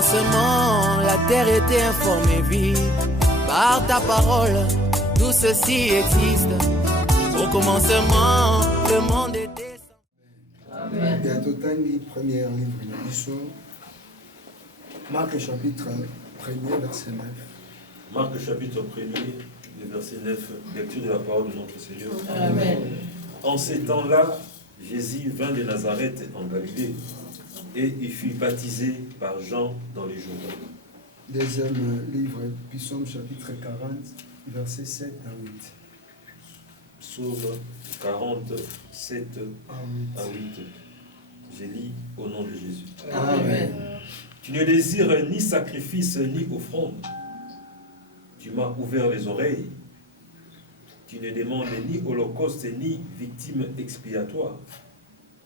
commencement, la terre était informée vide. Par ta parole, tout ceci existe. Au commencement, le monde était sans... Amen. Bientôt, première livre de l'histoire. Marc chapitre 1er, verset 9. Marc chapitre 1er, verset 9, lecture de la parole de notre Seigneur. Amen. En ces temps-là, Jésus vint de Nazareth en Galilée et il fut baptisé par Jean dans les Jourdains. Deuxième livre, Psaume chapitre 40, verset 7 à 8. Psaume 40, 7 à 8. Je lis au nom de Jésus. Amen. Tu ne désires ni sacrifice ni offrande. Tu m'as ouvert les oreilles. Tu ne demandes ni holocauste ni victime expiatoire.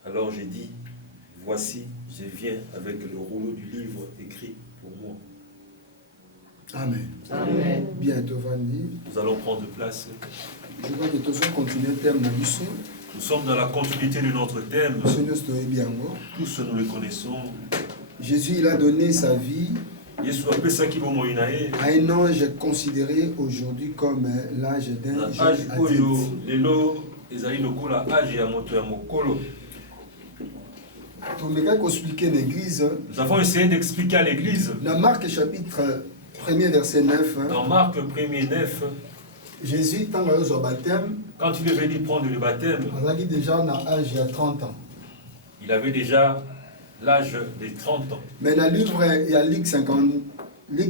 Alors j'ai dit, voici, je viens avec le rouleau du livre écrit pour moi. Amen. Amen. Bientôt, Vandy. Nous allons prendre place. Je crois que tous ceux continuent le thème de l'histoire. Nous sommes dans la continuité de notre thème. Tous nous le connaissons. Jésus, il a donné sa vie à un ange considéré aujourd'hui comme l'âge d'un jeune adulte. Nous avons essayé d'expliquer à l'église. Dans Marc chapitre 1er verset 9. Dans Marc 1er 9. Jésus, quand il est venu prendre le baptême, il avait déjà l'âge de 30 ans. Mais dans le livre, il y a Luc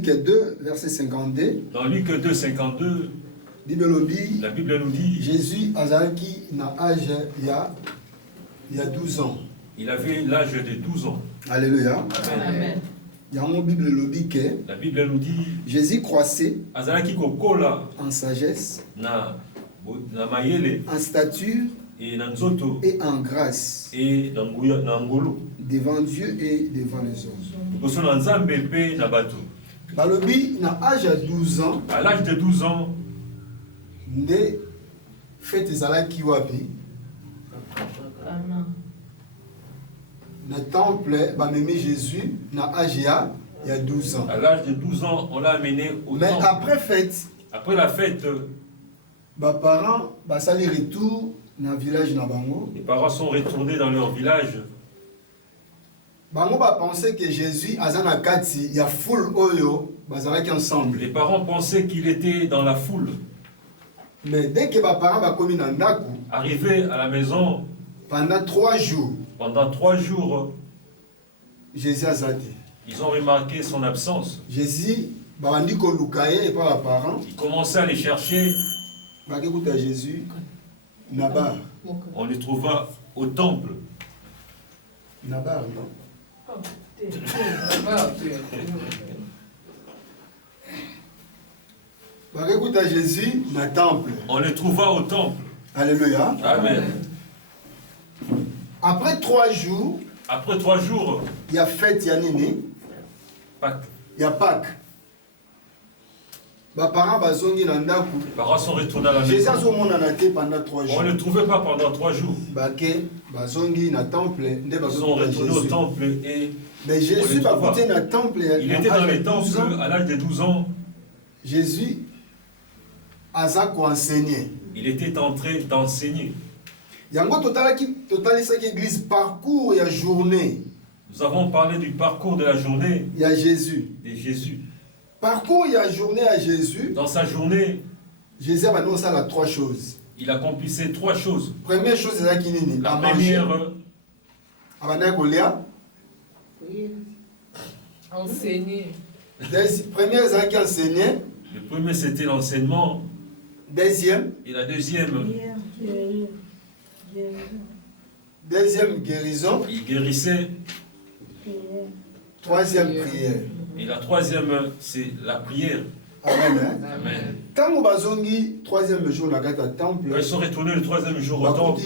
2, verset 52. Dans Luc 2, 52, la Bible nous dit Jésus a il y a 12 ans. Il avait l'âge de 12 ans. Alléluia. Amen. Il y a une Bible la Bible nous dit Jésus croissait en sagesse, en stature et en grâce devant Dieu et devant les hommes. Balobi na âge de 12 ans. À l'âge de 12 ans, nde fête ezalaki wapi? Le temple, Jésus, na âge il y a 12 ans. À l'âge de 12 ans, on l'a amené au temple. Mais après fête, après la fête, les parents basali retour dans le village na bango. Les parents sont retournés dans leur village. Bango pensaient que Jésus azana kati ya foule oyo bazalaki ensemble. Les parents pensaient qu'il était dans la foule. Mais dès que les parents bakomi na ndaku, arrivé à la maison, pendant 3 jours. Pendant 3 jours, Jésus a zate. Ils ont remarqué son absence. Jésus, ils commençaient à les chercher. Jésus, on les trouva au temple. Nabar, non? Jésus, na temple. On les trouva au temple. Alléluia. Amen. Après 3 jours, il y a fête, il y a Nini. Pâques. Il y a Pâques. Les parents sont retournés à la maison. Jésus pendant 3 jours. On ne le trouvait pas pendant 3 jours. Ils sont retournés au temple et mais Jésus il était dans les temples à l'âge de 12 ans. Jésus a enseigné. Il était en train d'enseigner. Parcours et journée. Nous avons parlé du parcours de la journée. Il y a Jésus. De Jésus. Parcours, il y a journée à Jésus. Dans sa journée, Jésus a annoncé 3 choses. Il accomplissait 3 choses. Première chose, c'est la première. Enseigner. Première, c'est enseigner. Le premier, c'était l'enseignement. Deuxième. Et la deuxième. Deuxième, guérison. Il guérissait. Troisième, prière. Et la troisième, c'est la prière. Amen. Amen. Quand troisième jour, temple. Quand ils sont retournés le 3e jour au temple,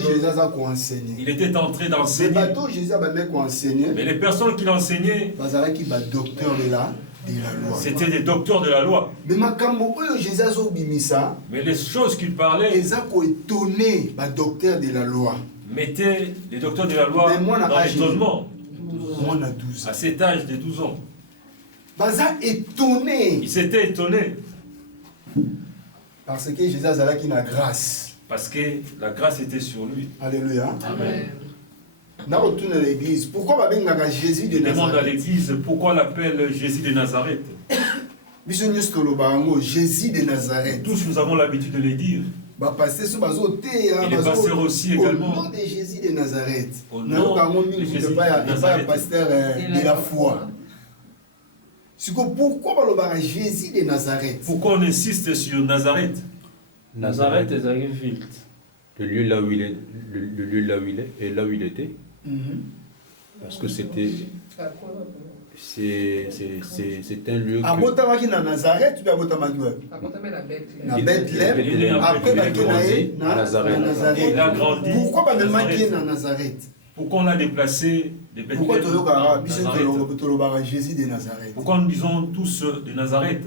il était en train d'enseigner. Mais les personnes qui l'enseignaient, c'était des docteurs de la loi. Mais les choses qu'il parlait mettaient les docteurs de la loi dans l'étonnement. À cet âge de 12 ans. Baza étonné. Il s'était étonné Parce que Jésus a qui na grâce. parce que la grâce était sur lui. Alléluia. Amen. Na retourne à l'église. Pourquoi va bien Jésus de Il demande à Nazareth? l'église pourquoi on l'appelle Jésus de Nazareth. Jésus de Nazareth. Tous nous avons l'habitude de le dire. Et les pasteurs aussi également. Au nom de Jésus de Nazareth. Au nom de Jésus de Nazareth. Pasteur de la foi. Pourquoi Jésus de Nazareth? Pourquoi on insiste sur Nazareth? Nazareth est une ville. Le lieu là où il est, le lieu là où il est et là où il était. Parce que c'était. C'est un lieu. Abotamaki na Nazareth, tu peux abotamaki na Bethléem. Après, il a Nazareth. Il a grandi. Pourquoi pas na Nazareth? Pourquoi on l'a déplacé de Pourquoi Bethléem à Nazareth? Jésus de Nazareth? Pourquoi nous disons tous de Nazareth?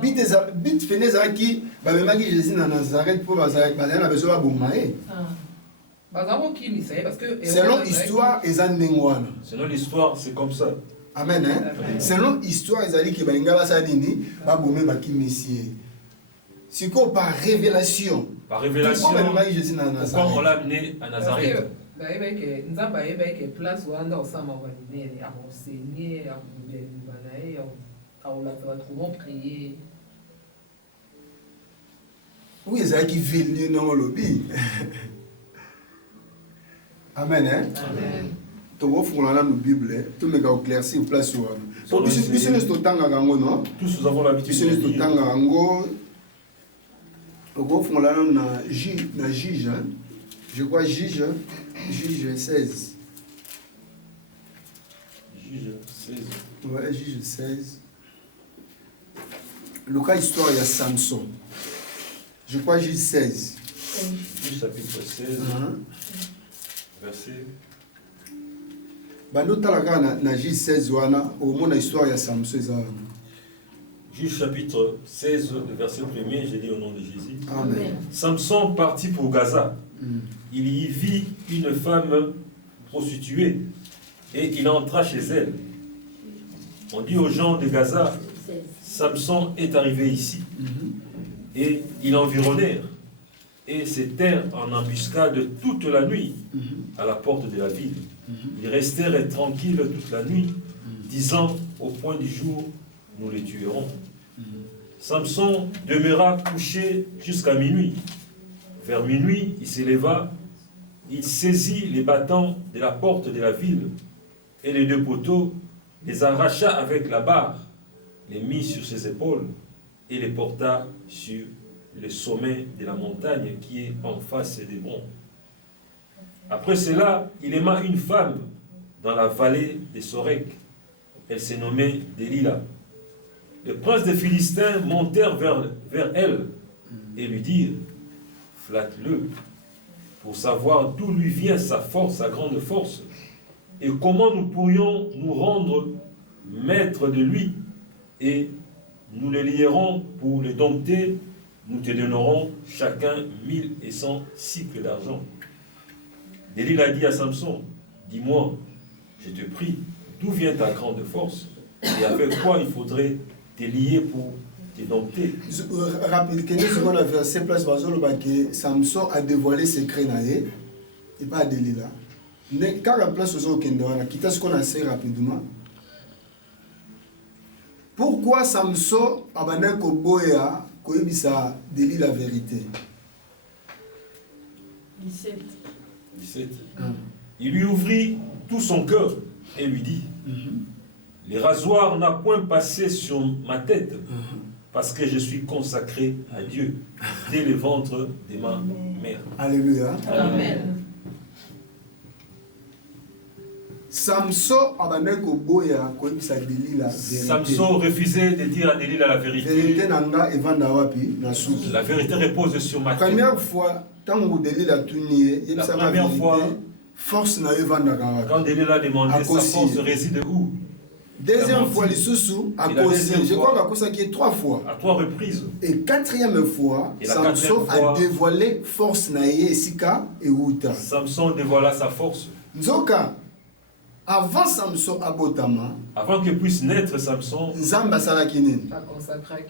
Bit fenezaki babemaki Jésus na Nazareth pour bazali na besoin babomaye. Selon l'histoire, Selon l'histoire, c'est comme ça. Amen. Hein? Selon l'histoire, ils ont dit que Balinga Sadini va bomber Baki Messie. C'est quoi par révélation? Par révélation, pourquoi on l'a amené à Nazareth? Oui, ils ont qui vivent dans le lobby. Amen. Hein? Amen. Tu vois, il la Bible, tu me éclairci place sur nous. Tous nous avons l'habitude de lire. Juge, je crois Juge 16. Juge 16. Ouais, Juge 16. Le cas histoire, il y a Samson. Je crois Juge 16. Juge chapitre 16. Verset. Na Juge 16, au moins l'histoire, il y a Samson. Juge chapitre 16, le verset 1er, j'ai dit au nom de Jésus. Amen. Samson partit pour Gaza. Il y vit une femme prostituée et il entra chez elle. On dit aux gens de Gaza, Samson est arrivé ici. Et ils environnèrent et s'étèrent en embuscade toute la nuit à la porte de la ville. Ils restèrent tranquilles toute la nuit, disant au point du jour, nous les tuerons. Samson demeura couché jusqu'à minuit. Vers minuit, il s'éleva, il saisit les battants de la porte de la ville et les deux poteaux, les arracha avec la barre, les mit sur ses épaules et les porta sur le sommet de la montagne qui est en face d'Hébron. Après cela, il aima une femme dans la vallée de Sorek. Elle s'est nommée Délila. Les princes des Philistins montèrent vers elle et lui dirent, flatte-le, pour savoir d'où lui vient sa force, sa grande force, et comment nous pourrions nous rendre maîtres de lui, et nous le lierons pour le dompter, nous te donnerons chacun 1100 cycles d'argent. Délila dit à Samson, dis-moi, je te prie, d'où vient ta grande force, et avec quoi il faudrait te lier pour te dompter. Rapidement, le verset place que Samson a dévoilé ses secrets et pas Délila. Mais quand la place aux autres, quitte ce qu'on a assez rapidement. Pourquoi Samson a abandonné Koboya Koibisa Délila la vérité? 17. Il lui ouvrit tout son cœur et lui dit, les rasoirs n'ont point passé sur ma tête, parce que je suis consacré à Dieu dès le ventre de ma mère. Alléluia. Amen. Samson abandonné Koboya Koibisa Délila la vérité. Samson refusait de dire à Délila la vérité. La vérité repose sur ma tête. Première fois, quand Délila la première fois, force quand Délila a demandé sa force réside où? Deuxième fois, les sous à cause. Je crois qu'à qui est 3 fois. À 3 reprises. Et quatrième fois, Samson a dévoilé force naïe Sika et Outa. Samson dévoila sa force. Nzoka, avant Samson abotama, avant que puisse naître Samson, Nzamba salaki nini? Pas consacré.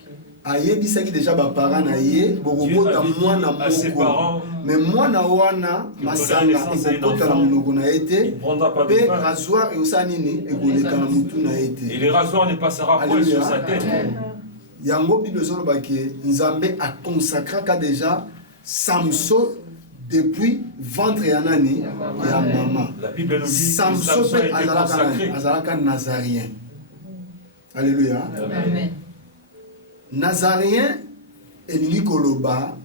Ayebisaki déjà ba parents na ye, Dieu bokobota avait dit mwana à ses moko. parents, Mais mwana wana masanga ekokota na monoko na ye il te. ne prendra pas de Pe pain. rasoir eosala nini ekoleka na mutu na ye Et te. le rasoir ne passera point Alléluia. sur sa tête. Yango Bible ezoloba ke Nzambe aconsacraka déjà Samson depuis ventre ya nani ya maman. La Bible nous dit que Samson Samson pe était azalaka nani? consacré. Azalaka nazarien. Alléluia. Amen. Nazarien elingi koloba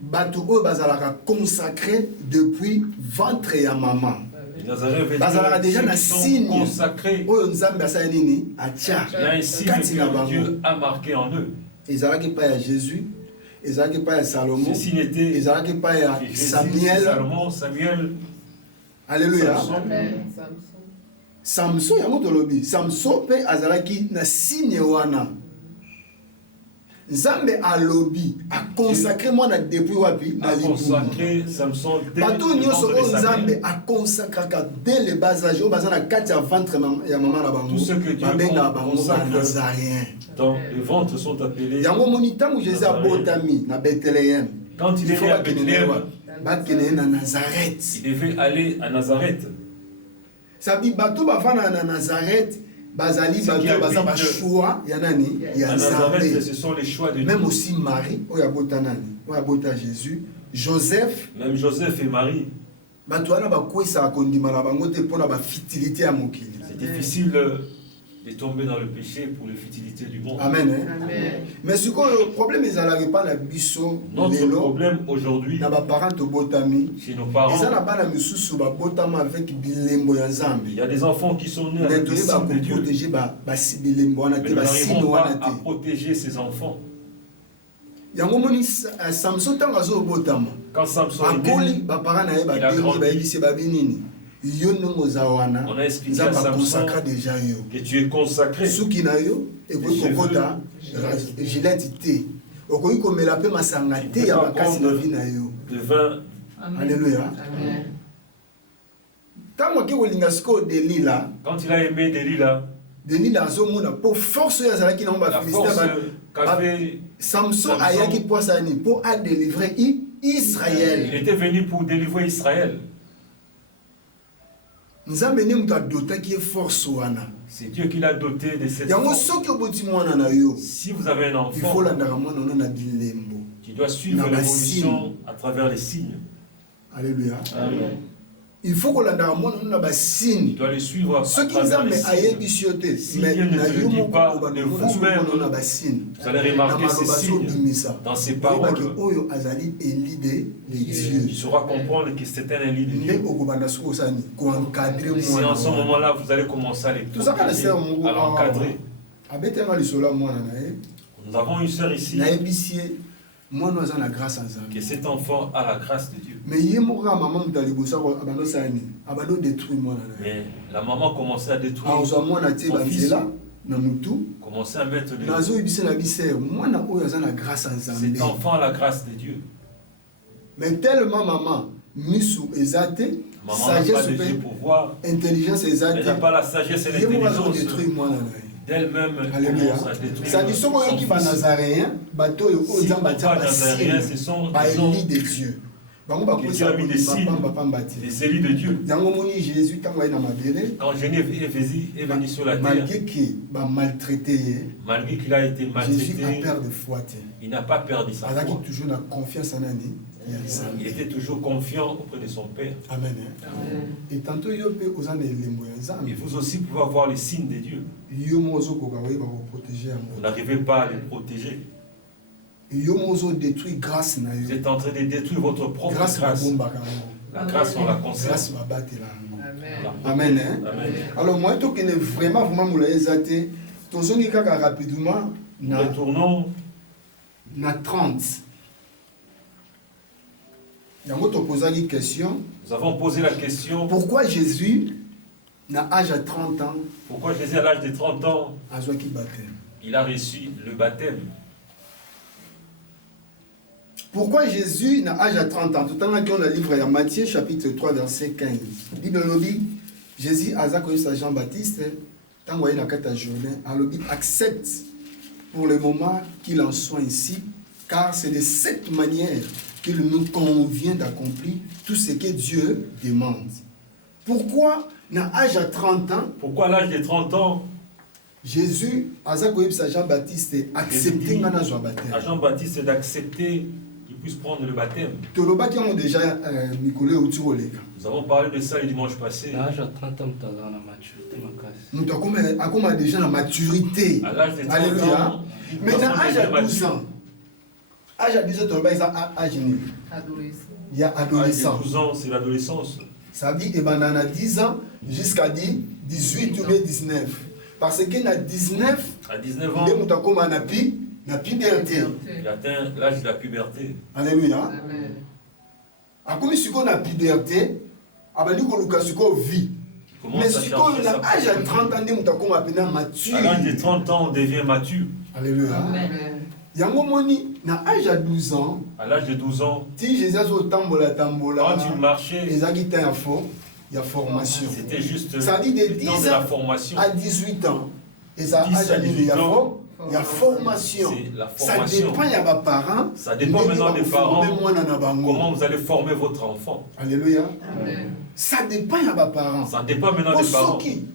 bato oyo bazalaka consacré depuis ventre ya maman. Les Nazaréens veulent Bazalaka dire déjà ceux na qui sont signe consacrés. oyo Nzambe asala nini atia Il y a un signe kati na que bango. Dieu a marqué en eux. Ezalaki pa ya Jésus, ezalaki pa ya Salomo, Ce signe était ezalaki pa ya Jésus, Samuel. Salomon, Samuel. Alléluia. Samson. Amen. Samson yango tolobi Samson pe azalaki na signe wana. Nzambe alobi a consacré mwana depuis wapi na A libuma. consacré Samson dès Bato le nyonso ventre de oyo sa Nzambe mère. a consacraka dès le bas âge oyo baza na kati ya ventre ya mama na bango Tout ce que Dieu babengaka bango consacre banazarien. Dans le ventre sont appelés. Yango moni ntango Jésus abotami na Bethléem, Quand il il est faut né à bakende Bethléem, bakende na Nazareth. il devait aller à Nazareth. Sabi bato bafana na Nazareth bazali Ce qui bato baza habite ba choix ya nani ya À Nazareth, Nzambe. ce sont les choix de Même Dieu. aussi Marie oyo abota nani oyo abota Jésus, Joseph Même Joseph et Marie. bato wana bakwesaka kondima na bango te mpona bafitilité ya mokili. C'est difficile de tomber dans le péché pour les futilités du monde. Amen. Hein? Amen. Mais ce que problème ezalaki pa na biso Notre lelo problème aujourd'hui, na baparent tobotami chez nos eza parents, na bana misusu babotama avec bilembo ya il Nzambe. y a des enfants qui sont nés Mais avec des toyeba signes de Dieu. koprotéger bilembo wana Mais te nous basine n'arrivons pas wana à te. protéger ces enfants. Yango moni Samson ntango azobotama Quand Samson est akoli né, baparent na ye il a babengi grandi. bayebisi babi nini yo ndenge oza wana on a expliqué à Nzambe Samson akonsakra déjà yo que tu es consacré. suki na yo ekoki Les kokota gilete te okoki komela mpe masanga te ya makasi na vi na yo. De vin, Amen. Alléluia. Amen. Ntango ake kolinga sikoyo Delila quand il a aimé Delilah, Delila azomona mpo force oyo azalaki nango la force bafilistin qu'a fait, Samson Samson. ayaki mpo asala nini mpo adelivre il Israël. était venu pour délivrer Israël. Nzambe nde moto adotaki ye force wana. C'est Dieu qui l'a doté de cette Yango force. soki oboti mwana na yo Si vous avez un il faut enfant, landaka mwana wana na bilembo. tu dois suivre Na l'évolution à travers les signes. Alléluia. Amen. Il faut kolandaka mwana wana na Tu basigne. dois le suivre à Soki travers les Nzambe signes. ayebisi yo te Si mais Dieu ne na te le yo dit moko pas obanda de komona vous-même, mwana wana na basigne. Vous allez Na remarquer ces maloba signes azobimisa. dans ses Oyebaki paroles. oyo azali Élie de Dieu. Tu sauras comprendre que c'est un lit de Nde Dieu. okobanda soki osani koencadre C'est en ce mwana wana. moment-là vous allez commencer à les tozaka na protéger, sere moko à l'encadrer. abetema lisolo ya mwana na ye Nous avons une sœur ici, nayebisi ye mwana aza na grâce ya que Nzambe cet enfant a la grâce de Dieu. mais ye moko kaka mama moto alibosa abanda osala nini abanda odétruire mwana na ye Mais la maman commençait à détruire, azwa mwana te Son fils. banzela na mutu commençait à mettre des... nazoyebisa na bisere mwana oyo aza na grâce ya Cet Nzambe enfant a la grâce de Dieu. mais tellement mama misu eza te Maman n'a pas sagesse les yeux mpe pour voir. intelligence eza Elle n'a te pas la sagesse et ye moko aza l'intelligence kodétruire mwana na ye d'elle-même. Alléluia. Commence à détruire Ça dit son soki oyoki fils. banazaréen bato oyo oyo Si nzambe on atia parle nazaréen, ce basigne sont baeli de Dieu bango que Dieu a mis des signes, bakoisapamba te des séries de Dieu. yango moni Jésus ntango aye na mabele Quand Genève est venu sur la terre, malgré ke bamaltraité ye malgré qu'il a été Jésus maltraité, aperde foi te il n'a pas perdu sa azalaki foi. toujours na confiance ya nani ya Il Nzambe. était toujours confiant auprès de son Père. Amen hein? Amen. et tantôt yo mpe oza na elembo ya Et Nzambe vous aussi pouvez avoir les signes de Dieu. yo mo ozokoka koyeba koprotege Vous yango n'arrivez pas à les protéger. yo mo ozodétruire grâce na Vous yo êtes en train de détruire votre propre grâce grâce. babombaka yango La grâce, on la grâce conserve. babatela yango Amen. amen hein? Amen. alors moi tokende vraiment molai eza te tozongi kaka rapidement Nous retournons na 30 yango topozaki question Nous avons posé la question, pourquoi Jésus na âge à 30 ans pourquoi Jésus à l'âge de 30 ans, azwaki baptême il a reçu le baptême. Pourquoi Jésus n'a âge à 30 ans? Tout le temps qu'on a le livre à Matthieu chapitre 3 verset 15. Bible lobby, Jésus a connu Jean-Baptiste, tant qu'il a un journée, accepte pour le moment qu'il en soit ici, car c'est de cette manière qu'il nous convient d'accomplir tout ce que Dieu demande. Pourquoi n'a âge à 30 ans? Pourquoi à l'âge de 30 ans, Jésus a Jean-Baptiste accepté à Jean-Baptiste d'accepter qu'il puisse prendre le baptême? Nous avons parlé de ça le dimanche passé. À l'âge de 30 ans, tu as la maturité, ma classe. nous avons déjà la maturité. À l'âge de 30 Alléluia. ans, Maintenant, âge à 12 ans. Âge à 12 ans, il y a Adolescent. il y a adolescent. Âge de 12 ans, c'est l'adolescence. Ça veut dire qu'il y a 10 ans jusqu'à 18 ou 19. Parce qu'il y a 19, À 19 ans, il y a la puberté. il atteint l'âge de la puberté. Alléluia. Amen. Comme si on a la puberté, on vie. Comment Mais ça si cherche on a sa l'âge à personne? 30 ans, on a mature. À l'âge de 30 ans, on devient mature. Alléluia. Amen. Il y a un moment, à l'âge à 12 ans, À l'âge de 12 ans, si Jésus a tambola, quand tu marchais, il y a formation. c'était juste Ça dit de le temps 10 de la ans formation. à 18 ans. Et ça 10 à 18 ans, il y a formation. c'est la Ça formation. dépend, il y a des parents. Ça dépend maintenant des parents. Comment Comment vous allez former votre enfant? Alléluia. Amen. Ça dépend, il y a des parents. Ça dépend maintenant des parents. Si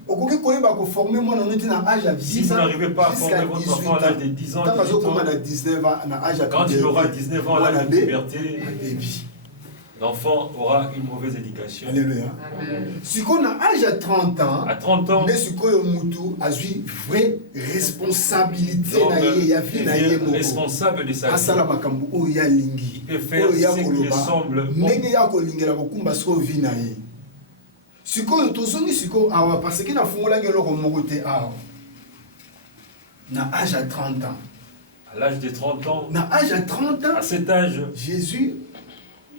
Si vous n'arrivez pas à former votre enfant à l'âge de 10 ans, 18 ans, quand il aura 19 ans à l'âge de puberté, l'enfant aura une mauvaise éducation. Alléluia. Amen. Si on a âge à 30 ans, À 30 ans, mais si on a une vraie responsabilité, l'homme il y a vie devient responsable de sa vie. asala makambo oyo ya lingi Il peut faire oyo ya ce qui lui koloba semble bon. ndenge ya kolingela kokumba so vi na ye sikoyo tozongi sikoyo awa parce que nafungolaki eloko moko te awa na âge à 30 ans À l'âge de 30 ans, na âge à 30 ans à cet âge, Jésus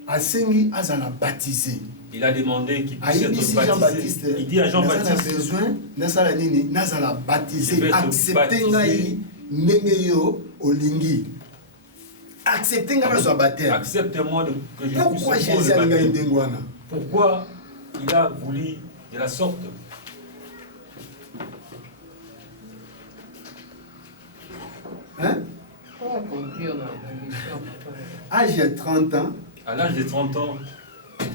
asengi azala baptisé il a demandé qu'il puisse ayebisi être Jean-Baptiste baptisé. Il dit à naza na Jean-Baptiste, besoin nasala nini nazala Je baptisé vais te accepte baptiser. ngai ndenge yo olingi accepte ngai nazwa baptême. accepte-moi que je Pourquoi puisse Jésus prendre a le dit baptême. Ndengwana? Pourquoi il a voulu de la sorte? Hein? Pas compris, on a la mission, papa. Âge de 30 ans, À l'âge de 30 ans,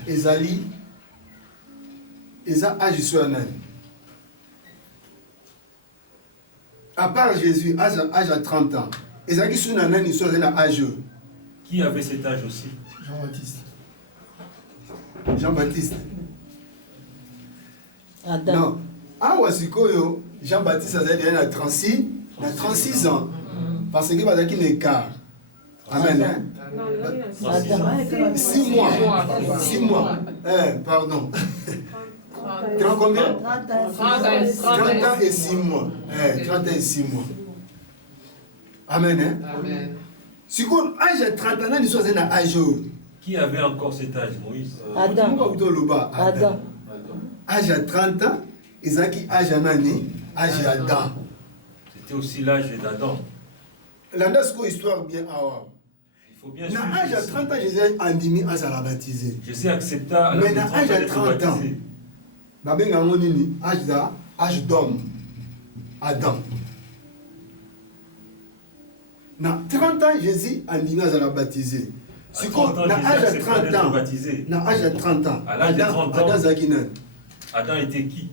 ezali eza âge sur un âge. À part Jésus, âge à 30 ans, ezali sur un âge, sur un âge. qui avait cet âge aussi? Jean-Baptiste. Jean-Baptiste. Adam. Non. Awa sikoyo, Jean-Baptiste azali na 36 ans. Parce que bazaki na écart. Amen. Hein? Adam. 6 mois. 6 mois. Pardon. 30 combien? 30 ans et 6 mois. 30 ans et 6 mois. Amen. Hein? Amen. Si on âge à 30 ans, nous sommes à âge. Qui avait encore cet âge, Moïse? Adam. Adam. Âge à 30 ans, Isaac âge à Nani, âge à Adam. C'était aussi l'âge d'Adam. L'anda c'est quoi histoire bien awa. Il faut bien Na suivre âge à ici. 30 ans, Jésus a endimi à la baptiser. Jésus accepta à Mais l'âge de na 30 ans âge à d'être 30 ans. baptisé. Babenga ngonini, âge d'homme. Adam. Na 30 ans, Jésus a endimi à la baptiser. À Si 30 ans, na Jésus âge à accepta 30 d'être ans, baptisé. na âge à 30 ans, À l'âge de 30 ans. Adam Zakina. Adam était qui?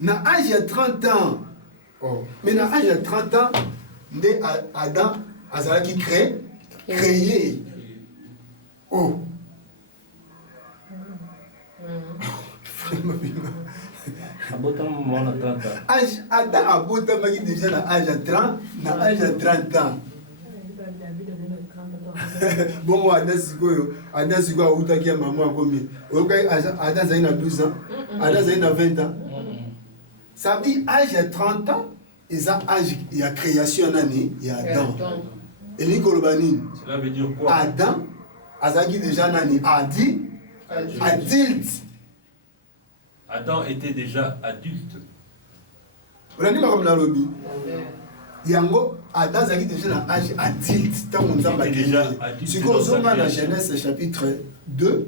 Na âge à 30 ans. Oh. Mais na âge à 30 ans, Adam azalaki créé. Oh. Âge Adam abotamaki déjà na âge à 30, na âge à 30 ans. Bon, Adam sikoyo awutaki ya maman akomi. Oyokai Adam azali na 12 ans, Adam azali na 20 ans. Ça veut dire âge à 30 ans, et ça âge il y a création nani, il y a Adam. Et Nicolobani, Cela veut dire quoi? Adam azaki déjà nani, adulte. Adam était déjà adulte. Olandima comme la lobby. Yango Adam azalaki déjà dans l'âge adulte tant on a déjà. Si on regarde dans Genèse chapitre 2,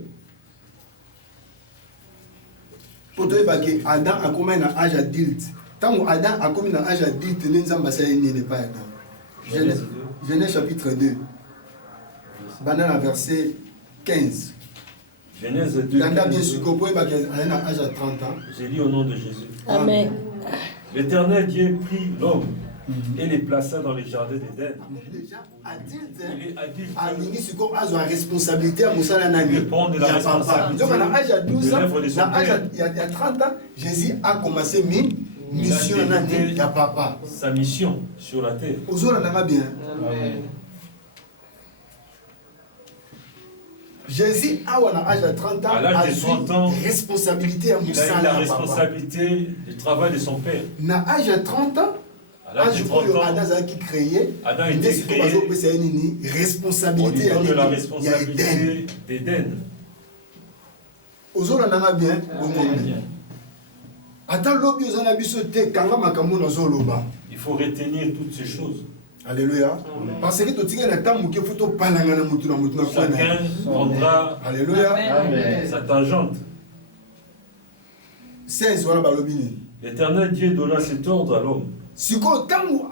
pour te dire que Adam a commis dans l'âge adulte. Tant que Adam a commis dans l'âge adulte, nous n'avons pas Adam. Genèse chapitre 2, banal verset 15. Genèse 2. Bien sûr, qu'on peut dire qu'il a un âge à 30 ans. J'ai lu au nom de Jésus. Amen. L'Éternel Dieu prit l'homme et les plaça dans les jardins d'Éden. Déjà adulte, Il est adulte. Alingi siko azwa responsabilité à Moussa Nani. Il prend de la responsabilité. Donc à l'âge de 12 ans, à l'âge il y a 30 ans, Jésus a commencé mission Nani ya papa. Sa mission sur la terre. Ozora nanga bien. Amen. Jésus a à l'âge de 30 ans, À l'âge de 30 ans, responsabilité à Il Moussa a eu Nani. la responsabilité du travail de son père. Na l'âge de 30 ans, À l'âge de 30 ans, Adam qui créé, Adam a été créé. On responsabilité lui donne de la ya Eden. responsabilité d'Éden. Ozora nanga bien. Attends l'obi ozana biso te kanga makambo na zoloba. Il faut retenir toutes ces choses. Alléluia. Parce que tu as temps où il faut parler na mutu na mutu na kwa na. Chacun prendra Alléluia. Amen. sa tangente. 16 voilà balobini. L'Éternel Dieu donna cet ordre à l'homme. Siko tangu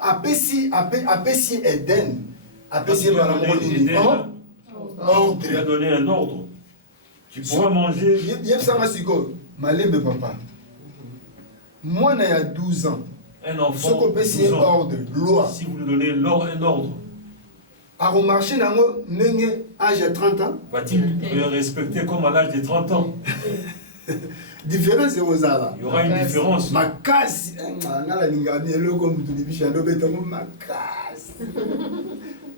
apesi Eden. Apesi bana monini. Il a Ordre. donné un ordre. Tu pourras manger. Yeb sama siko malembe papa. Moi na ya 12 ans. Un enfant. Soko pesi 12 ans. ordre, loi. Si vous lui donnez un ordre, A remarcher nango nenge âge à 30 ans. va-t-il le respecter comme à l'âge de 30 ans? Différence c'est aux ala. Il y aura une différence. Makasi ngala lingani eloko mutu libisha ndo betango makasi.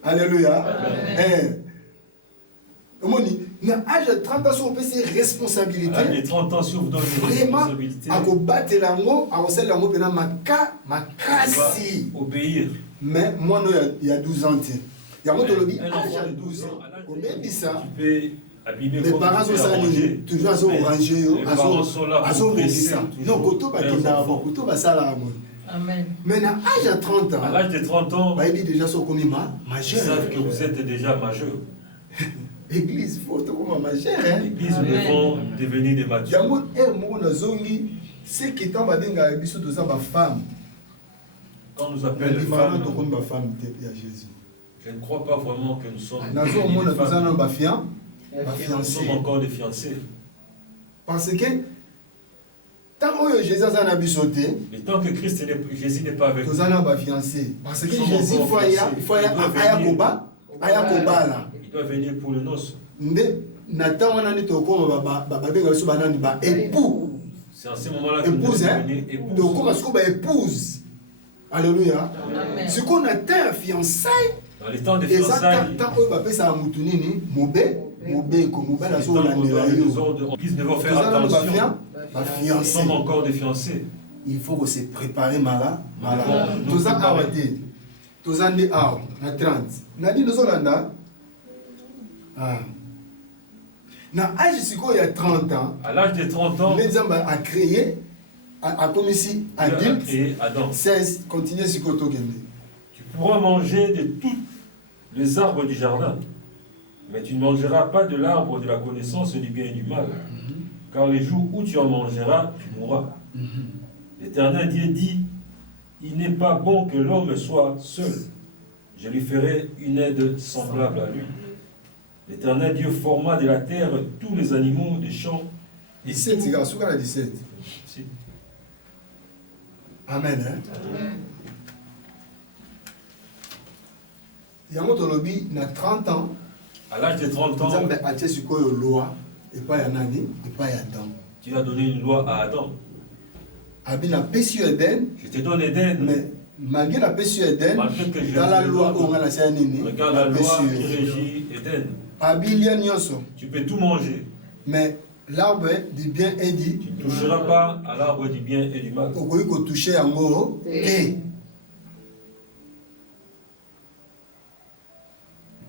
Alléluia. Omoni na âge de 30 ans on peut ses responsabilités. À l'âge de 30 ans, si on vous donne une Vraiment responsabilité, à combattre lango à recel lango pena tu makasi. vas obéir. Mais moi non il y a 12 ans. Il y a moto lobi Un âge enfant à de 12 ans. On met Tu ça. peux abîmer Les comme parents tu sont fais à manger. salés, toujours à son Mais ranger, les parents sont là à pour son presser ça. toujours Non, koto ba leurs kenda enfants. koto ba sala amon. Amen. Mais à âge à 30 ans, À l'âge de 30 ans, bah il dit déjà son commis ils majeur. savent que vous êtes déjà majeur. Église faut comme majeur hein. L'église, nous devons devenir des matures. Yango mo na zongi c'est qui tant ba denga biso to za ba femme. Quand nous Mais appelle les différemment femmes, to comme ba femme te ya Jésus. je ne crois pas vraiment que nous sommes Na zo mo na des to za femmes. na ba fian, ba Nous fiancé. sommes encore des fiancés. Parce que tant que Jésus a na biso te, Mais tant que Jésus n'est pas avec to nous, za na ba fiancé. Parce que Nous sommes Jésus encore faut fiancés. aya koba là. il doit venir pour le noce. Nde na ntango wana nde tokoma babenga biso banani ba époux C'est en ce moment-là que nous épouse devons hein devenir épouses. tokoma siko ba épouse alléluia Amen. siko na temps ya fiançailles Dans les temps de eza fiançailles, temps oyo bapesaka motu nini mobeko mobali les temps où azolandela les yo ordres, ils devront faire toza nano attention. Nous bafiancé sommes encore des fiancés. il faut que se préparer mala Nous toza préparer. awa te toza nde awa na 30 nadi tozolanda na âge sikoyo ya 30 ans À l'âge de 30 ans, nde nzambe a créé akomisi Dieu a adulte créé Adam. 16 continue sikoyo tokende Tu pourras manger de tous les arbres du jardin, mais tu ne mangeras pas de l'arbre de la connaissance du bien et du mal, car les jours où tu en mangeras, tu mourras. L'Éternel Dieu dit, il n'est pas bon que l'homme soit seul. Je lui ferai une aide semblable à lui. L'Éternel Dieu forma de la terre tous les animaux des champs. Et 17 tout- sika suka na 17 Si. amen hein? Amen. yango tolobi na 30 ans À l'âge de 30 ans, nzambe atie sikoyo loi epai ya nani epai ya adam tu as donné une loi à Adam. abi napesi yo eden Je te donne Éden. mais malgré napesi yo eden Malgré que je dans la te loi donne, oyo nga na sia nini regarde la loi napesi qui yo régit Éden. abi lia nyonso Tu peux tout manger. mais l'arbre du bien et du Tu ne toucheras pas à l'arbre du bien et du mal. okoki kotouche yango te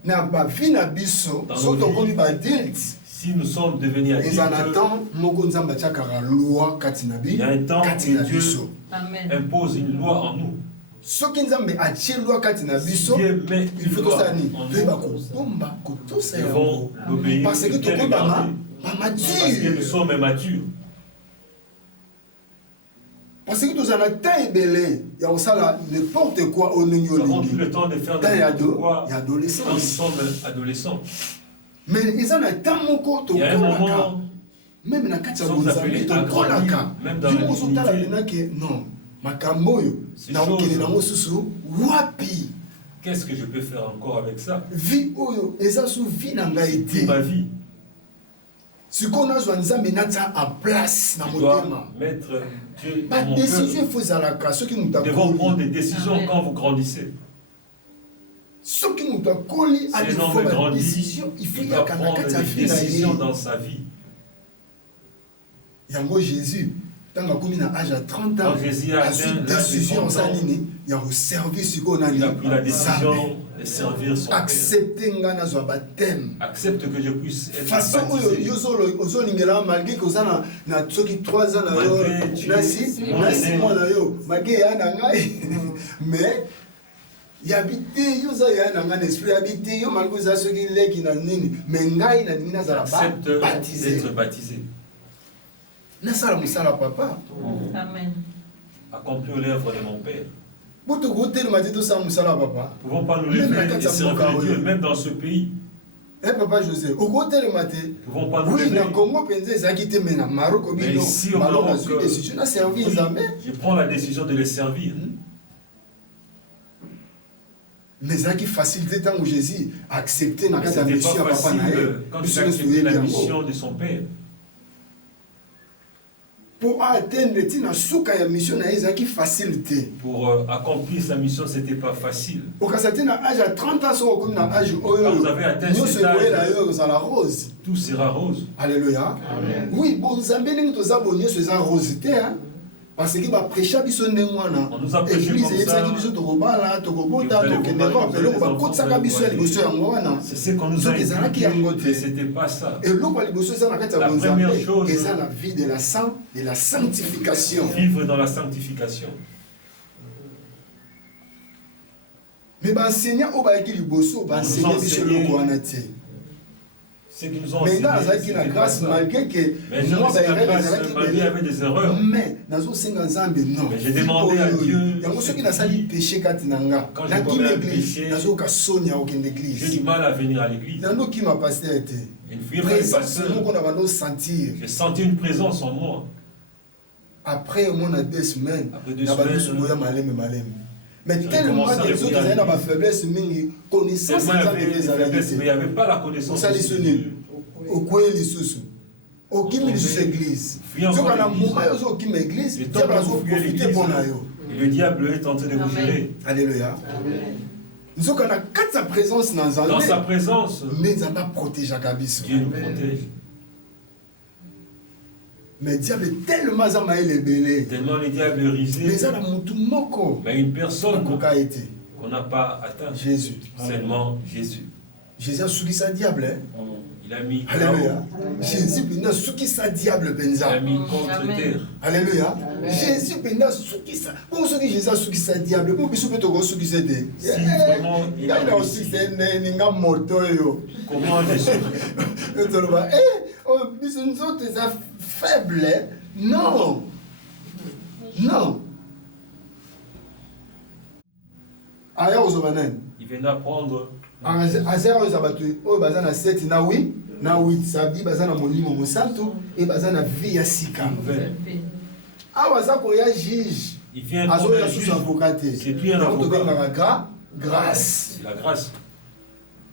na bavi na biso Dans so nos tokomi vies. baadulte Si nous sommes devenus eza na adultes, temps moko nzambe atiakaka loi kati na il y a un temps kati que na Dieu biso Amen. impose une loi en nous. soki nzambe atie loi kati na biso Dieu met il une faut loi tosala nini en toyeba nous. kotomba kotosa Nous devons yango l'obéir, parce que le bien tokobama regarder. Parce que nous bamature sommes matures. parce que tozala na temps ebele ya kosala n'importe quoi oyo ndenge Nous avons olingi plus le temps de faire temps ya n'importe quoi ya quand nous adolescence sommes adolescents. mais eza na temps moko Il y a un tokolaka moment, même na kati ya Nous sommes bonzambe appelés à tokolaka grandir, même dans yo ozotala l'intimité. pena ke non makambo oyo Ces nakokende choses. nango susu wapi qu'est-ce que je peux faire encore avec ça? vie oyo eza su vie na ngai Toute te ma vie, sikoyo nazwa nzambe natia en place na je dois motema mettre Dieu dans mon badécision cœur. efo ezalaka soki moto Nous devons prendre akoli des décisions Amen. quand vous grandissez. soki moto akoli Si un adefo homme grandit, badécision il faut il doit yaka na prendre kati ya des vie na décisions ye dans sa vie. yango jésus ntango akomi na âge ya 30 ans Quand Jésus a azwi atteint l'âge de décision 30 osala ans, nini ya koservir sikoyo nani il a pris la Nzambe. décision de servir son Père. accepte nga nazwa bateme Accepte que je puisse être façon oyo baptisé. yo ozolingela malgré que oza na soki 3 ans na yo Malgré tu na es 6 mon mois na yo malgré ya na ngai mais yabi te yo oza ya na ngai na esprit yabi te yo malgré oza soki leki na nini mais ngai nalingi nazala Accepte baptisé d'être baptisé. nasala mosala papa Amen. Accomplir l'œuvre de mon Père. po tokotelema te tosala mosala papa Nous ne pouvons pas nous Même la lever et carte à servir Moka, Dieu, oui. même dans ce pays. papa josé okotelema te Nous ne pouvons pas nous oui lever. na congo mpenza ezalaki te me na maroko Mais bino ici, au malo Maroc, nazwi décision naservi oui, nzambe je prends la décision de les servir. mais ezalaki facilité ntango jésus accepté na Mais kati ya c'était mission ya pas papa na ye facile quand il biso a nyonso accepté toyebi la yango mission de son Père. mpo atteindre ntina suka ya mission na ye ezalaki facile te Pour accomplir sa mission, ce n'était pas facile. okasa te na age ya 30 ans soki okomi na age Quand oyo vous avez atteint nyonso cet âge, ekoyela yo ozala rose tout sera rose. alleluya oui bonzambe ndenge toza bo nyonso eza rose te hein? parce que baprecha biso ndenge wana On nous a prêché église comme eyebisaki ça. biso tokobala tokobota Que vous allez tokende vous kaka marier, eloko vous allez bakotisaka les biso ya enfants, liboso yango wana C'est ce qu'on nous a soki ezalaki yango inculqué, mais te ce n'était pas ça. eloko ya liboso eza na kati ya La bonzambe première chose, eza la vie de la sanctification Vivre dans la sanctification. mais baenseignant oyo bayaki liboso baenseigne biso eloko wana te Ce qui nous ont mais enseigné, nga azalaki na c'était pas grâce ça. malgré que Mais j'ai moi reçu la baerreur grâce, ezalaki malgré il y avait ebele des erreurs. mais nazosenga nzambe non Mais j'ai demandé à Dieu, yango soki nasali péché kati na nga Quand je nakimi commets un église péché, nazoyoka soni ya kokende J'ai du église mal à venir à l'église. nandokima paster te Je ne fuyais pas les présence pasteurs. moko na bando sentir J'ai senti une présence en moi. après au moins na 2 semaines Après 2 na bando semaines, boya maleme mais j'ai tellement commencé à que les autres revenir à ezali na l'église. bafaiblesse mingi connaissance Tellement il y nzambe avait te des ezalaki faiblesses, mais il n'y te avait pas la connaissance osali de soni Dieu. okwei lisusu okimi lisusu église soka na moma yo ozokima église Le temps diable que vous fuyez azoprofite l'église, mpo na yo et le diable est en train de vous Amen. gérer. alléluia nzoka na kati ya présence na Dans sa nzambe présence, nde nzambe aprotégeaka biso Dieu nous protège. mais diable tellement aza mayele ebele Tellement le diable est mais risé, eza na motu moko mais une personne akoka ete qu'on n'a pas atteint. jésus Seulement Jésus. jésus asukisa diable hein? Il a mis alléluia KO, jésus mpenza asukisa diable il a mpenza mis contre Amen. terre. alléluia jésus mpenza asukisa bongo soki jésus asukisa diable mpo biso mpe tokosukisa te Si vraiment il a ngai na réussi, osukisa ninga moto oyo comment je suis toloba biso nzoto eza faible non non aya kozoba nani Il vient d'apprendre azera oyo eza bato oyo baza na 7 na 8 sabi baza na molimo mosantu e baza na vie ya sika nouvelle. awa aza koya juge Il vient comme azoya un susu juge. avocat te C'est plus un yango avocat. tobengaka grâce C'est la grâce.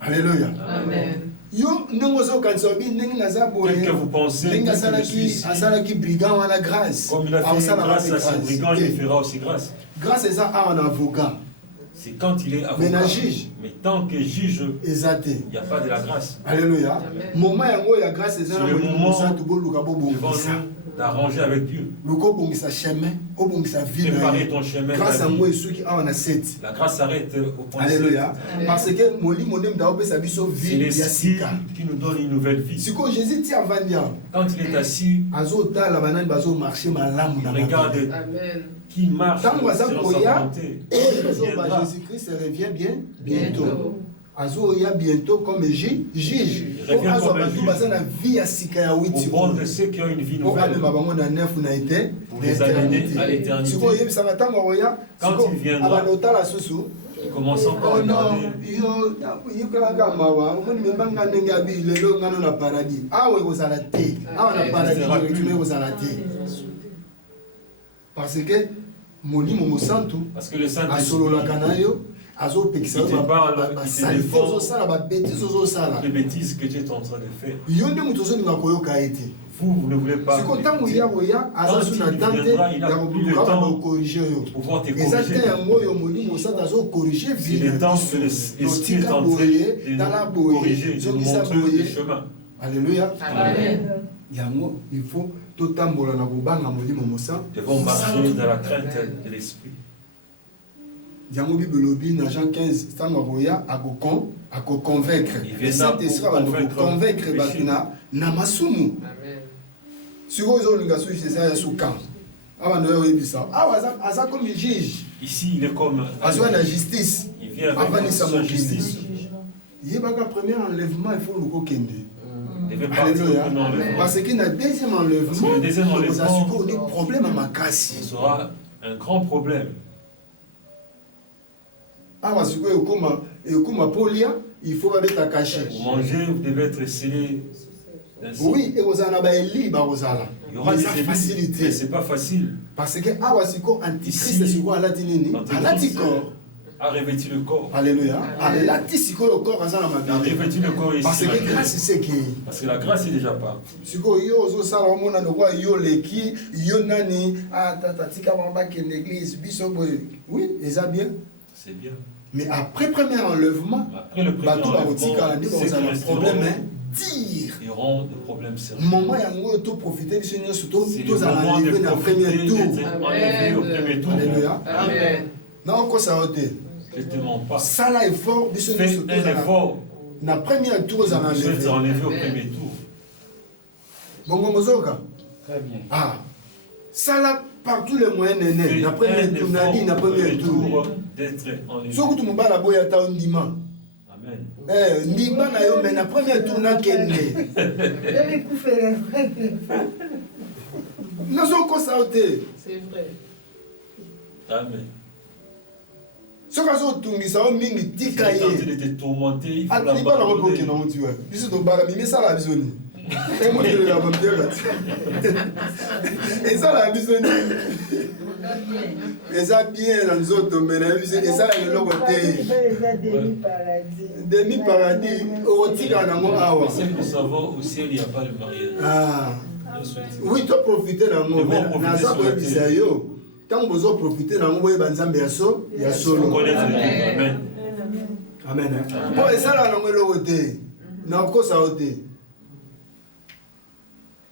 alleluya Amen. yo ndenge ozokanisa obi ndenge naza boye Tel que vous pensez, ndenge tel que je suis ici. asalaki brigand wana grâce Comme il a fait Aosala grâce wana à ses grâce. brigands, il Te. fera aussi grâce. grâce eza awa na avocat C'est quand il est mais na avocat. juge Mais tant que juge, eza te il n'y a pas de la grâce. alleluya Amen. moment yango ya grâce eza C'est na le molimo moment mosantu boluka Devant bobongisa nous, d'arranger avec Dieu. luka obongisa chemin obongisa vie na Préparer ye ton chemin. grâce ta yango vie. esuki awa na 7 La grâce s'arrête au point alléluia Amen. parce que molimo nde mutu akopesa biso C'est vie ya l'esprit sika qui nous donne une nouvelle vie. sikoyo jésus ti avandi awa Quand il est assis, azotala banani bazomarche malamu na il regarde mabe Amen. qui marche Tant que ça selon sa volonté, viendra. Jésus-Christ revient bientôt. Azoya bientôt comme juge. Il revient comme un juge. Pour prendre ceux qui ont une vie nouvelle, pour les amener à l'éternité. Quand il viendra, il commence encore à regarder. Parce que Molimo Mosantu, parce que le Saint-Esprit, il te parle, il te défend les bêtises que tu es en train de faire. Vous ne voulez pas. Quand il viendra, il n'a plus le temps pour pouvoir te corriger. C'est le temps que l'Esprit est en train de nous corriger, de nous montrer le chemin. Alléluia. Amen. Il faut tout le temps devons marcher dans la crainte de l'Esprit. Diamo Bible lobby dans Jean 15 tangoya à convaincre. Le Saint-Esprit va convaincre bakina na masumu. Amen. Sur eux on ngasu c'est sous camp. Avant de yebisa. Asa comme juge. Ici il est comme la justice. Il vient avec sa justice. Yebaka premier enlèvement il faut le kokende. Alléluia. Parce qu'il y a un deuxième enlèvement. Le deuxième enlèvement problème à ma casse. Ce sera un grand problème. Ah, parce que comme polia, il faut être caché. Pour manger, vous devez être scellé. Oui, et vous en avez libre. Il y aura des facilités, mais ce n'est pas facile. Parce que antichrist, c'est quoi à l'antinini? À l'anticorps. A revêtu le corps. Alléluia. A revêtu le corps ici. Parce que grâce c'est qui? Parce que la grâce est déjà pas. Si vous avez ça, yo leki, yo nani, tatatika mamba qui l'église, oui, et ça bien. C'est bien. Mais après le premier enlèvement, après le premier enlèvement, c'est un problème, dire. Ils auront des problèmes sérieux. Moment où tout profiter de Seigneur, surtout tous à l'enlever dans le premier tour. Enlevé au premier tour. Alléluia. Amen. Non, quoi ça a été? Je ne te mens pas. Ça là effort, fais un effort. La première tour, vous allez enlever. Enlever au premier tour. Bon, Mozoka. Très bien. Ah, ça là, par tous les moyens nénés. La première tour, on a dit la première tour. D'être enlevé. Sauf que tu m'as la boya ta ondima. Amen. Ndima na yo, mais la première tour n'a qu'elle n'est. Nous sommes comme ça. C'est vrai. Amen. Ce que vous avez ça on mingi tika ye. Il était tourmenté, il faut l'abandonner. Il faut l'abandonner. Il faut l'abandonner. Il faut l'abandonner. Et moi, je l'ai abandonné. Et ça, la besoin. Et ça, bien dans les autres domaines. Et ça, le logo demi-paradis. Au tigre, on a mon awa. Mais nous savons, au ciel, il n'y a pas de mariage. Ah. Oui, tu as profité d'un mot. Mais ça, c'est ça. Tant que vous avez profité d'un mot, vous avez solo. Amen. Amen. Bon, et ça, là, on a le côté. Non, quoi ça a été?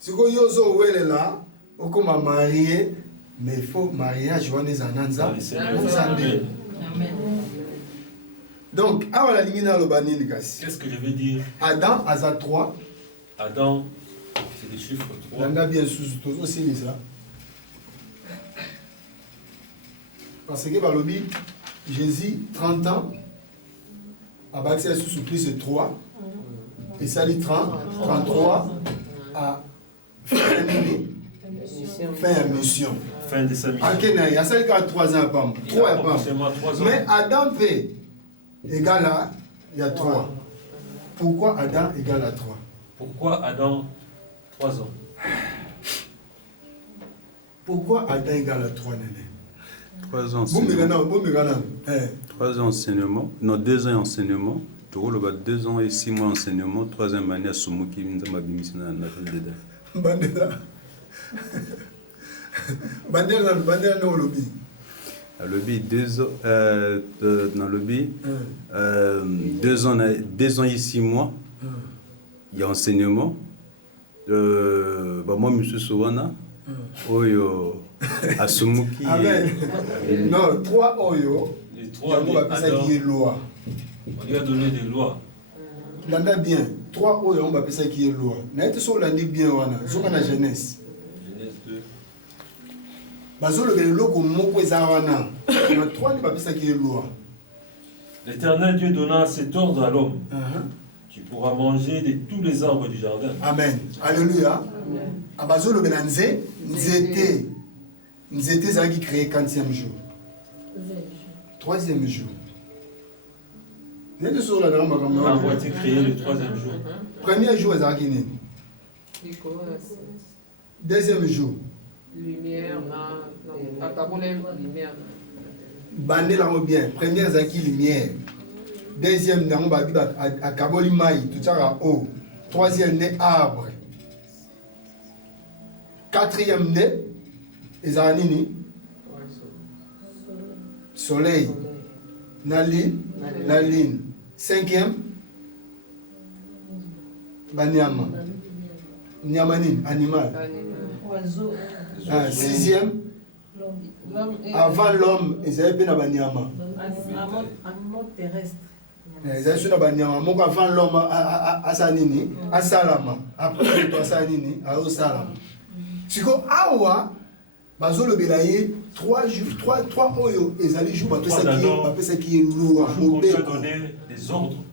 Si vous avez là, vous avez marié, mais il faut mariage, on est en Anza. Donc, à la limite, qu'est-ce que je veux dire? Adam a 3. Adam, c'est le chiffre 3. On a bien sous aussi ça. Parce que par le but, Jésus, 30 ans, a accès à sous plus 3. Et ça dit 33 à fin de mission. Fin de sa mission. Il y a 3 ans, pas 3 ans. Mais Adam fait égal à, il y a 3. Pourquoi Adam égale à 3? Pourquoi Adam 3 ans? Pourquoi Adam égale à 3, Néné? 3 enseignements. 3 enseignements. Non, 2 ans enseignement. 2 ans et 6 mois enseignement. 3e année à Soumuki, Ndama Bimisina, Nafel Bandela. Bandela, non, lobby. Le lobby, 2 ans. Dans le lobby, 2 ans et 6 mois. Il y a enseignement. Moi, M. Sowana. Oyo. Asumuki. Amen. Non, 3 Oyo. Les 3 on va ça qui est loi. On lui a donné des lois. Il en a bien. 3 Oyo, on va appeler ça qui est loi. N'a été sur l'année bien, on a. Sur la jeunesse. Genèse 2. L'Éternel Dieu donna cet ordre à l'homme. Tu pourras manger de tous les arbres du jardin. Amen. Alléluia. Abazolo benanze, nzete zaki créé 40e jour. 3e jour. L'arbre a été créé le 3e jour. Premier jour, zaki né. 2e jour. Lumière, lumière. Bandé là bien. Première zaki lumière. Deuxième nango babi à kaboli mai tout ça à eau. Troisième né arbre. Quatrième né ezanini soleil. La lune. Cinquième banyama. Nyamanine animal. Oiseau. Sixième avant l'homme, ils avaient bien banyama. Un mot terrestre. Ils avaient bien banyama. Mon avant l'homme à sanini, à salama. Après toi sanini, à salama. Si quoi awa, bazolo belaye 3 jours, 3 oyo, ils allaient jouer bateau ça qui est lourd. On peut donner des ordres.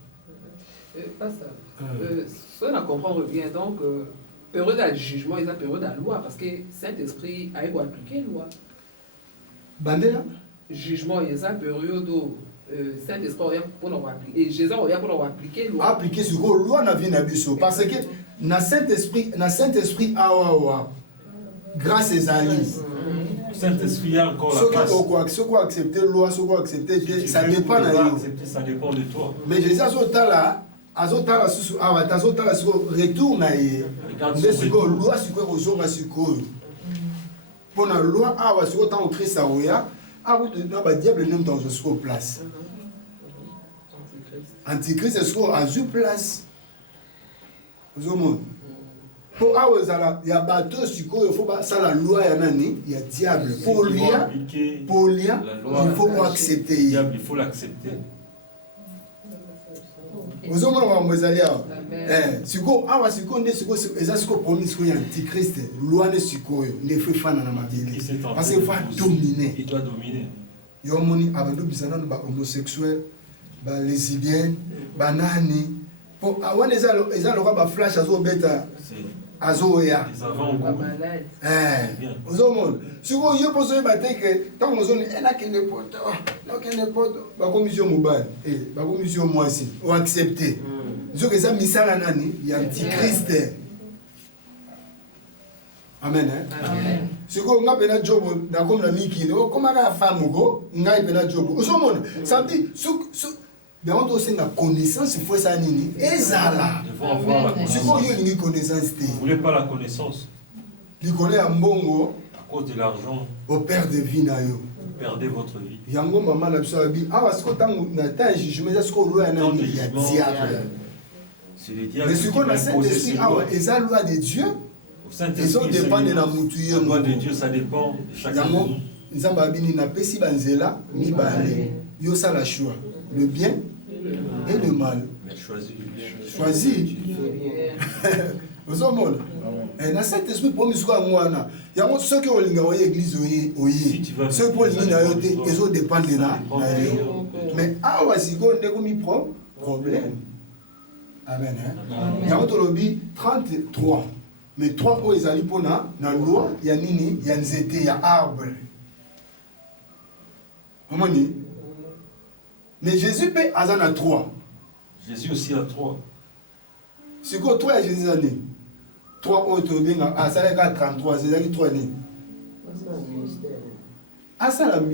Pas ça. Ça on comprend bien donc. Période de jugement, ils ont période de la loi parce que Saint-Esprit a eu à appliquer la loi. Bandela? Jugement, ils ont période où Saint-Esprit a pour nous appliquer. Et Jésus a pour nous appliquer la loi. Appliquer sur la loi n'a vu n'abuso. Parce que na Saint-Esprit awa grâce à Zali. Saint-Esprit a encore la grâce. Ce qu'on accepter la loi, ce qu'on accepter, ça dépend de toi. Ça dépend de toi. Mais Jésus a là. Azotala susu awa tazotala siko retour na ye ndesiko loi siko kozonga siko pona loi awa siko tant Christ aoya awu na ba diable nem dans siko place antichrist siko azu place ozomo po awa zala ya bato siko il faut ba ça la loi ya nani ya diable pour lui il faut accepter il faut l'accepter. Vous avez siko awa siko nde siko eza siko promis siko ya antichrist loi ne siko ne fait fana na mabili parce qu'il va dominer. Il doit dominer. Yo moni abando bisana ba homosexuel ba lesbienne ba nani po awana eza lo ba flash azo beta azo ya vous avez siko yo poso ba teke tant nous on ena kende poto no kende poto ba commission mobile ba commission moisi ou accepter zo que ça misala nani ya antichrist. Amen. Amen. Siko nga pena job na comme la miki no comme la femme go nga pena job osomona ça dit mais on doit aussi la connaissance, il faut ça nini. Ezala. C'est quoi une connaissance? Vous voulez pas la connaissance? Tu connais un bongo. À cause de l'argent. Au père de vie na yo. Vous perdez votre vie. Yango maman na biso abi. Ah parce que tant na ta jugement est-ce que loi na ni ya diable. C'est le diable. Mais ce qu'on a Saint-Esprit ah eza loi de Dieu. Ils ont dépendre de la mutuye. La loi de Dieu ça dépend de chacun. Yango nzamba abini na pesi banzela mi bale. Yo ça la choix. Le bien et le mal. Mais choisis. Vous avez et dans cet esprit promis quoi moi na il y a ceux qui ont l'église oyi ceux pour les na yote ils ont dépendre de là mais awa siko ndeko mi problème. Amen. Il y a autre lobby 33 mais 3 po ezali pona na loi ya nini ya nzete ya arbre. Comment ni mais Jésus peut azana 3. Jésus aussi a 3. C'est quoi 3 Jésus a né 3 autres bien ah ça les 33 c'est 3 né. Ah ça le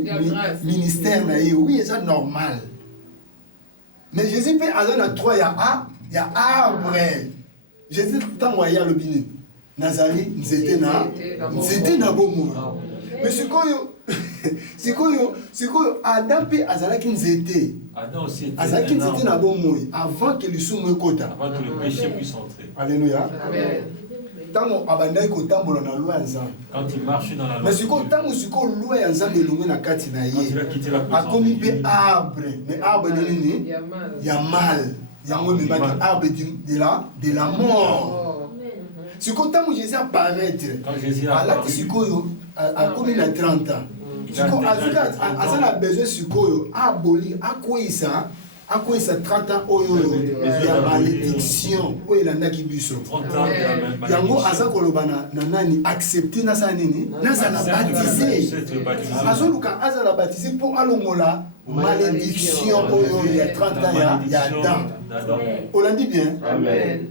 ministère na oui c'est normal. Mais Jésus peut azana 3 il y a arbre. Jésus tant voyait le bini. Nazali nzete na bomo. Mais c'est quoi sikoyo Adam pe azalaki nzete. Adam aussi était azalaki nzete na bomoi avant que lisumu ekota. Avant que le péché puisse entrer. Alléluia. Amen. Tango abandaki kotambola na loi ya Nzambe. Quand il marche dans la loi. Mais sikoyo tango sikoyo loi ya Nzambe elongwe na kati na ye. Akomi pe arbre. Mais arbre de nini? Ya mal. Yango mebaki arbre de la mort. sikoyo ntango Jésus apparaître alati sikoyo akomi na 30 ans sikoyo aza na besoin sikoyo aboli akweyisa 30 ans oyo ya malédiction oyo elandaki biso yango aza koloba na nani accepte nasala nini nazala baptisé azoluka azala baptisé mpo alongola malédiction oyo ya 30 ans ya Adam. Olandi bien? Amen.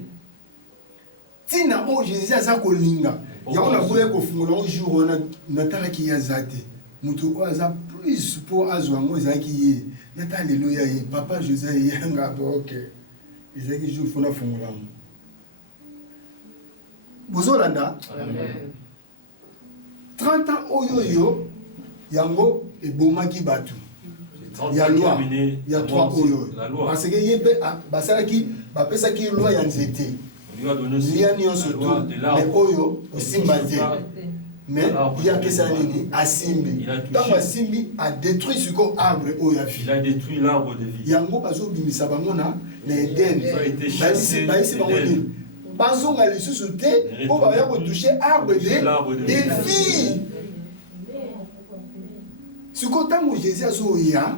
Tina o Jésus aza kolinga yango nakoya kofungola o jour wana natalaki ye aza te mutu oyo aza plus mpo azwa yango ezalaki ye nata alleluya ye papa José yanga ok ezalaki jour fona fungola yango bozolanda 30 ans oyo yango ebomaki bato ya loi ya 3 oyo parce que ye mpe basalaki bapesaki loi ya nzete lia nyonso tu mais oyo osimba te mais ye apesa nini asimbi ntango asimbi adétruit siko arbre oyo ya vie yango bazobimisa bango na Eden bayisi bango nini bazonga lisusu te mpo baya kotouche arbre de vie. Sikoyo ntango Jésus azoya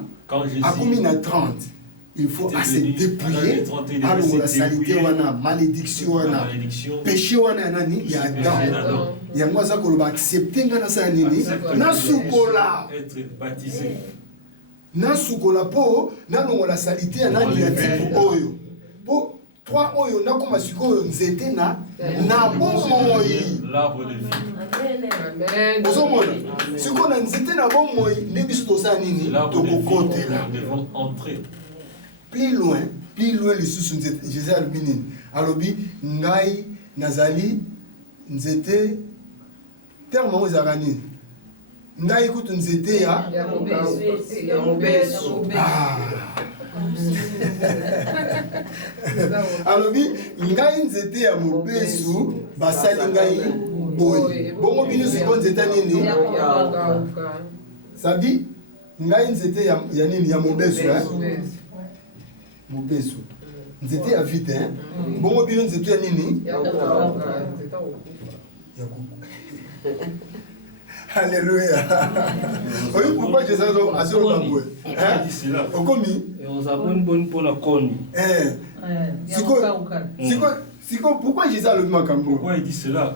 akomi na 30 il faut se dépouiller alors la saleté wana malédiction wana péché wana nani ya Adam yango aza koloba accepter nga nasala nini nasukola po nalongola saleté ya nani ya tipo oyo po 3 oyo nakoma sikoyo nzete na bomoi ozomona sikoyo na nzete na bomoi nde biso tosala nini tokokotela plus loin lisusu nzete Jésus alobi nini alobi ngai nazali nzete terme oyo ezalaka nini ngai kutu nzete ya mobesu alobi ngai nzete ya mobesu basali ngai boye bongo bino siko nzete nini sabi ngai nzete ya nini ya mobesu mobesu nzete ya vite bongo bino nzete ya nini Alléluia. Oui, pourquoi Jésus a dit pourquoi Jésus a le makambo? Pourquoi il dit cela?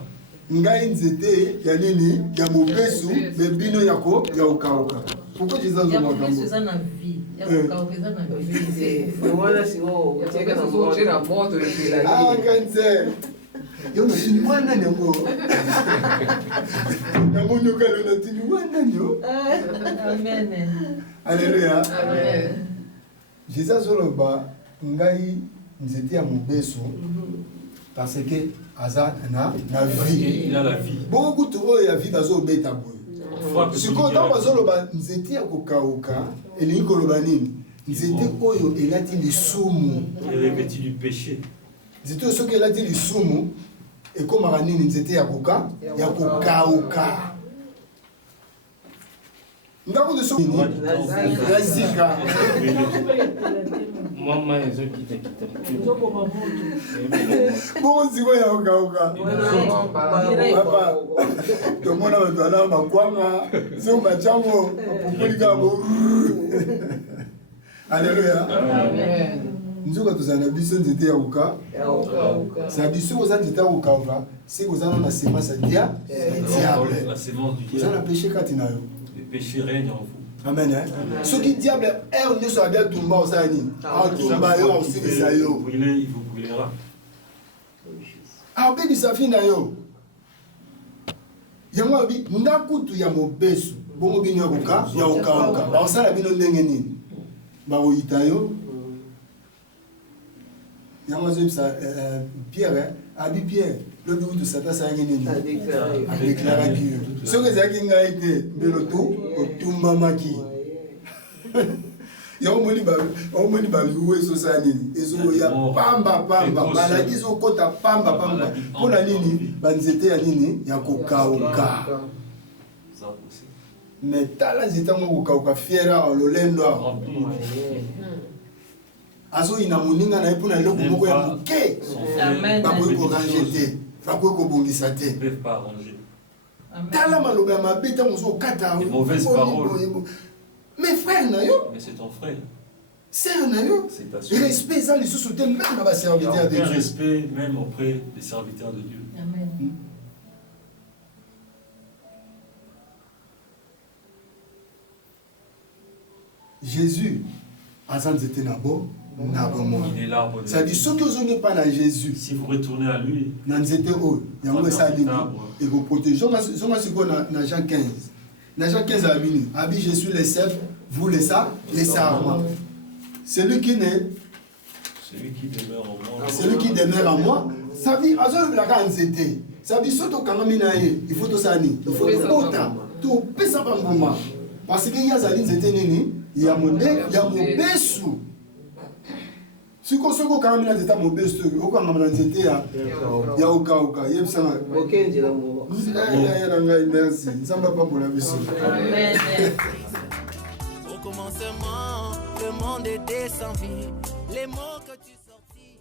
Ngai nzete ya nini ya mobesu bebino yako ya ukauka. Pourquoi Jésus a dit makambo? Yo no sini mwana nyango. Nyango nyokalo na tini mwana nyo. Amen. Alléluia. Amen. Jésus zoloba ngai nzete ya mobesu parce que aza na vie. Il a la vie. Beaucoup de oyo ya vie bazo beta boy. Siko ntango bazoloba nzete ya kokauka elingi koloba nini? Nzete oyo elati lisumu. Revêtu du péché. Nzete oyo soki elati lisumu ekomaka nini nzete ya kokauka. Ndako de so razika. Mama ezokita. Bongo ziko ya kokauka. Papa, tomona bato ala makwanga, so machango, populika bo. Alléluia. Amen. Nzoka tozana biso nzete ya koka. Sa biso oza nzete ya kokauka, c'est kozana na semence ya diable. La semence du diable. Ozana péché kati na yo. Le péché règne en vous. Amen. Ce qui diable est ne soit bien tumba osani. Ah tumba yo osilisa yo. Il vous brûlera. Ah be bisafi na yo. Yango bi ndakutu ya mobesu. Bongo bino ya koka ya okauka. Ba osala bino ndenge nini? Ba oyita yo. Yango zebisa Pierre abi Pierre le but de Satan ça nini? A déclaré Dieu. Ce que ça qui nga été beloto otumba maki. Ya omoni ba liwe so sa nini? Ezo ya pamba balaki zo kota pamba pona nini? Banzete ya nini? Ya kokauka. Mais tala nzete ngo kokauka fiera lolendo. Azo ina moninga na epona loko moko ya moke. Amen. Ba boy ko rangete. ne peuvent pas arranger. Les mauvaises paroles. Mais frère, mais c'est ton frère. C'est ta soeur. Respect, ça, les sous-soutiens, même dans la serviteur de Dieu. Respect, même auprès des serviteurs de Dieu. Amen. Jésus, était nabo. Il est là pour ça dit ceux qui n'ont pas dans Jésus. Si vous retournez à lui, il y a ça dit et vous protégez. Je suis dans Jean 15. Dans Jean 15 je suis le chef, vous les sarments. Celui qui demeure en moi. Ça dit ça dit surtout quand il faut tout ça il faut tout pesa bangoma parce que y a zali nzete nini ya mobesu. Si vous avez quand même des états mauvais, vous avez des états ya okauka yebisanga okendela mo merci nzamba pas pour la mission. Amen. Au commencement, le monde était sans vie. Les mots que tu